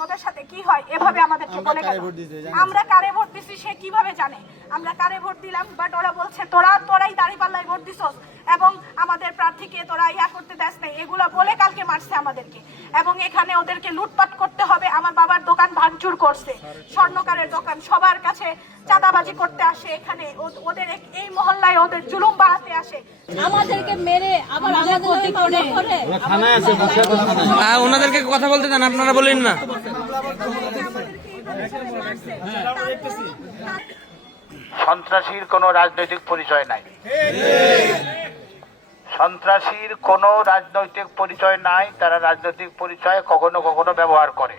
তোদের সাথে কি হয় এভাবে আমাদেরকে বলে গেল। আমরা কারে ভোট দিছি সে কিভাবে জানে আমরা কারে ভোট দিলাম, বাট ওরা বলছে তোরাই দাঁড়িপাল্লায় ভোট দিছস এবং আমাদের প্রার্থীকে তোরা ইয়া করতে দেস নাই, এগুলো বলে কালকে মারছে আমাদেরকে। এবং এখানে ওদেরকে লুটপাট করতে হবে, আমার বাবার দোকান ভাঙচুর করছে, স্বর্ণকারের দোকান, সবার কাছে চাঁদাবাজি করতে আসে, এখানে ওদের এই মহল্লায় ওদের জুলুম বাড়াতে আসে, আমাদেরকে মেরে আবার আমাদের ক্ষতি করে। থানায় আছে, বসে আছে থানায়। ওনাদেরকে কথা বলতে দেন, আপনারা বলেন না। সন্ত্রাসীর কোনো রাজনৈতিক পরিচয় নাই, সন্ত্রাসীর কোনো রাজনৈতিক পরিচয় নাই। তারা রাজনৈতিক পরিচয় কখনো কখনো ব্যবহার করে।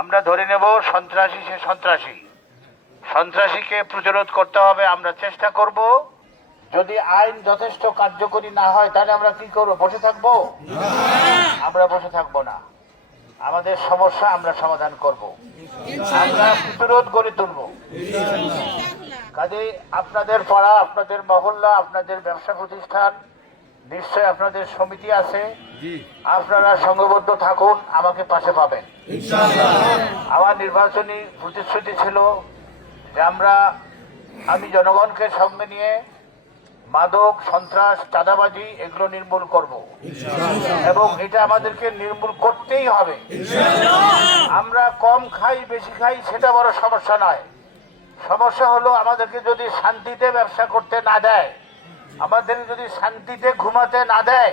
আমরা ধরে নেব সন্ত্রাসী সে সন্ত্রাসী, সন্ত্রাসীকে প্রতিরোধ করতে হবে। আমরা চেষ্টা করব। যদি আইন যথেষ্ট কার্যকরী না হয় তাহলে আমরা কি করব? বসে থাকবো? আমরা বসে থাকবো না। আমাদের সমস্যা আমরা সমাধান করব, আমরা প্রতিরোধ গড়ে তুলব। কাজেই আপনাদের পাড়া, আপনাদের মহল্লা, আপনাদের ব্যবসা প্রতিষ্ঠান, নিশ্চয় আপনাদের সমিতি আছে, আপনারা সংঘবদ্ধ থাকুন, আমাকে পাশে পাবেন। আমার নির্বাচনী প্রতিশ্রুতি ছিল যে আমি জনগণকে সঙ্গে নিয়ে মাদক, সন্ত্রাস, চাঁদাবাজি এগুলো নির্মূল করব এবং এটা আমাদেরকে নির্মূল করতেই হবে। আমরা কম খাই বেশি খাই সেটা বড় সমস্যা নয়। সমস্যা হলো আমাদেরকে যদি শান্তিতে ব্যবসা করতে না দেয়, আমাদের যদি শান্তিতে ঘুমাতে না দেয়,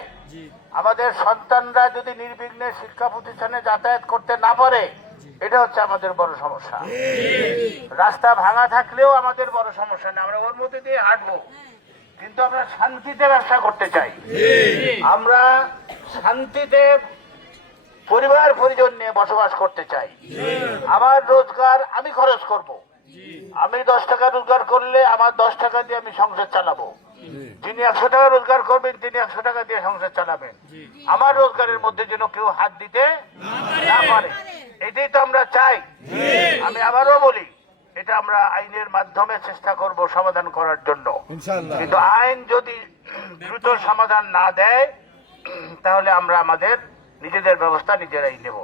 আমাদের সন্তানরা যদি নির্বিঘ্নে শিক্ষা প্রতিষ্ঠানে যাতায়াত করতে না পারে, এটা হচ্ছে আমাদের বড় সমস্যা। রাস্তা ভাঙা থাকলেও আমাদের বড় সমস্যা না, আমরা ওর মধ্যে দিয়ে হাঁটবো, কিন্তু আমরা শান্তিতে ব্যবসা করতে চাই। আমরা শান্তিতে পরিবার পরিজন নিয়ে বসবাস করতে চাই। আমার রোজগার আমি খরচ করব। আমি 10 টাকা রোজগার করলে আমার 10 টাকা দিয়ে আমি সংসার চালাবো। যিনি 100 টাকা রোজগার করবেন তিনি 100 টাকা দিয়ে সংসার চালাবেন। আমার রোজগারের মধ্যে যেন কেউ হাত দিতে না পারে, এটাই তো আমরা চাই। আমি আবারও বলি, এটা আমরা আইনের মাধ্যমে চেষ্টা করব সমাধান করার জন্য। কিন্তু আইন যদি দ্রুত সমাধান না দেয় তাহলে আমরা আমাদের নিজেদের ব্যবস্থা নিজেরাই নেব।